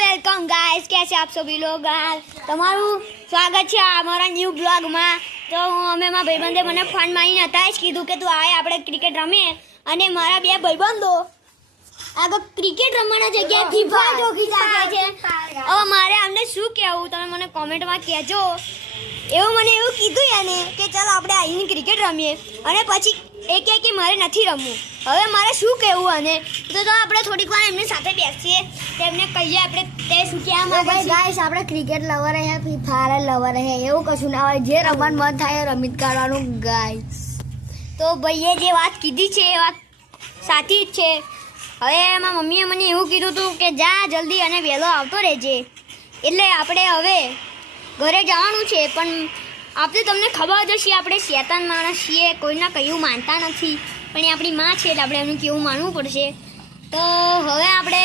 Welcome guys, कैसे आप सभी लोग તમારું સ્વાગત છે અમારા ન્યૂ બ્લોગમાં। તો અમે મારા ભાઈબંધે મને ફોન મારીને હતા જ કીધું કે તું આવે આપણે ક્રિકેટ રમીએ। અને મારા બે ભાઈબંધો આગળ ક્રિકેટ રમવાના જગ્યાએ ફીફા જોખી શકે છે। હવે મારે આમને શું કહેવું તમે મને કોમેન્ટમાં કહેજો। મને એવું કીધું એને કે ચાલો આપણે આવીને ક્રિકેટ રમીએ અને પછી એ કહે કે મારે નથી રમવું। હવે મારે શું કહેવું અને તો આપણે થોડીક વાર એમની સાથે બેસીએ તેમને કહીએ આપણે તે શું કહેવા માંગે છે। ગાઈસ આપણે ક્રિકેટ લવર હે ફીફા લવર હે એવું કશું ના હોય, જે રમવાનું મન થાય રમી કરવાનું ગાઈસ। તો ભાઈએ જે વાત કીધી છે એ વાત સાચી જ છે। હવે મારા મમ્મીએ મને એવું કીધું હતું કે જા જલ્દી અને વહેલો આવતો રહેજે। એટલે આપણે હવે ઘરે જવાનું છે, પણ આપણે તમને ખબર જ છે આપણે શેતાન માણસ છીએ, કોઈના કયું માનતા નથી, પણ એ આપણી માં છે એટલે આપણે એનું કેવું માનવું પડશે। તો હવે આપણે